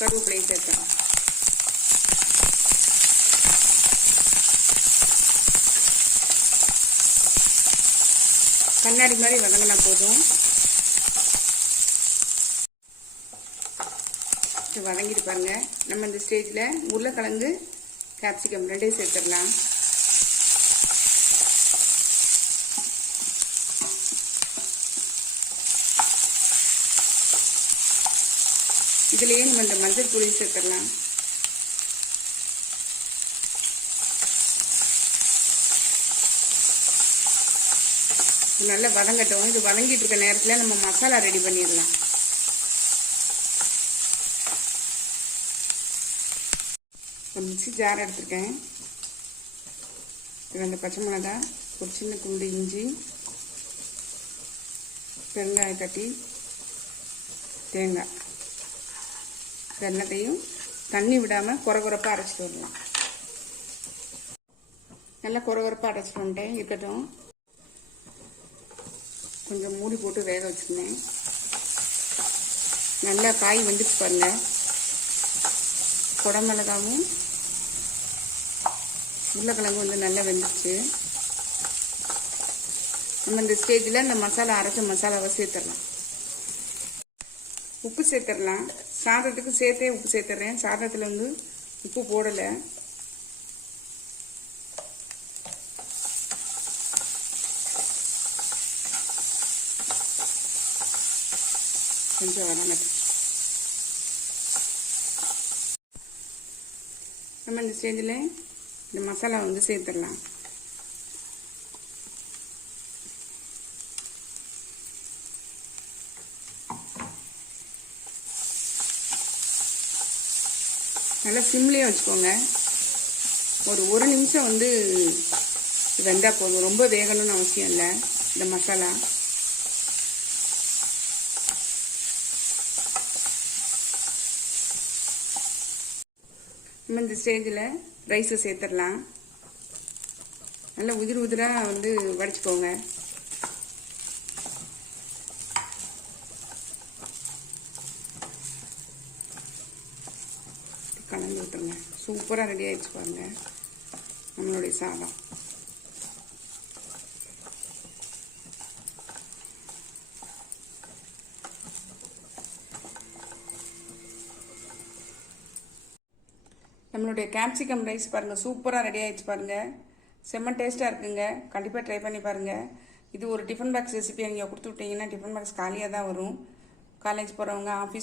கருவேப்பிலையும் சேர்த்துக்கலாம் கண்ணாடி மாதிரி வதங்கினா போதும். வதங்கிட்டு பாருங்க. நம்ம இந்த ஸ்டேஜில் உருளைக்கிழங்கு கேப்சிகம் ரெண்டையும் சேர்த்துடலாம். இதுலேயே நம்ம இந்த மஞ்சள் தூளையும் சேர்த்துடலாம். இது நல்லா வதங்கட்டும். இது வதங்கிட்டு இருக்க நேரத்தில் நம்ம மசாலா ரெடி பண்ணிடலாம். ஒரு மிக்ஸி ஜார் எடுத்திருக்கேன். இது அந்த பச்சை மிளகா ஒரு சின்ன குண்டு இஞ்சி பெருங்காய கட்டி தேங்காய். இது தண்ணி விடாமல் குறகுறப்பாக அரைச்சிட்டு வரலாம். நல்லா குறகுறப்பாக அரைச்சிட்டு வந்துட்டேன். இருக்கட்டும். கொஞ்சம் மூடி போட்டு வேக வச்சுருந்தேன். நல்லா காய் வெந்துச்சு பாருங்க. குடமிளகாவும் உருளைக்கிழங்கு வந்து நல்லா வெந்துச்சு. நம்ம இந்த ஸ்டேஜில் இந்த மசாலா அரைச்ச மசாலாவை சேர்த்துடலாம். உப்பு சேர்த்துடலாம். சாதத்துக்கு சேர்த்தே உப்பு சேர்த்துறேன். சாதத்தில் வந்து உப்பு போடலை. கொஞ்சம் வதங்கட்டும். நம்ம இந்த ஸ்டேஜில் இந்த மசாலா வந்து சேர்த்துடலாம். நல்லா சிம்லேயே வச்சுக்கோங்க. ஒரு ஒரு நிமிஷம் வந்து வெந்தால் போதும். ரொம்ப வேகணும்னு அவசியம் இல்லை. இந்த மசாலா. நம்ம இந்த ஸ்டேஜில் ரைஸை சேர்த்துடலாம். நல்லா உதிர் உதிராக வந்து வடிச்சுக்கோங்க. கலந்து விட்டுருங்க. சூப்பராக ரெடி ஆகிடுச்சு பாருங்க. நம்மளுடைய சாதம். நம்மளுடைய கேப்சிகம் ரைஸ் பாருங்கள் சூப்பராக ரெடி ஆகிடுச்சு பாருங்கள் செம்ம டேஸ்ட்டாக இருக்குங்க. கண்டிப்பாக ட்ரை பண்ணி பாருங்கள் இது ஒரு டிஃபன் பாக்ஸ் ரெசிபியை நீங்கள் கொடுத்து விட்டீங்கன்னா டிஃபன் பாக்ஸ் காலியாக தான் வரும். காலேஜ் போகிறவங்க ஆஃபீஸ்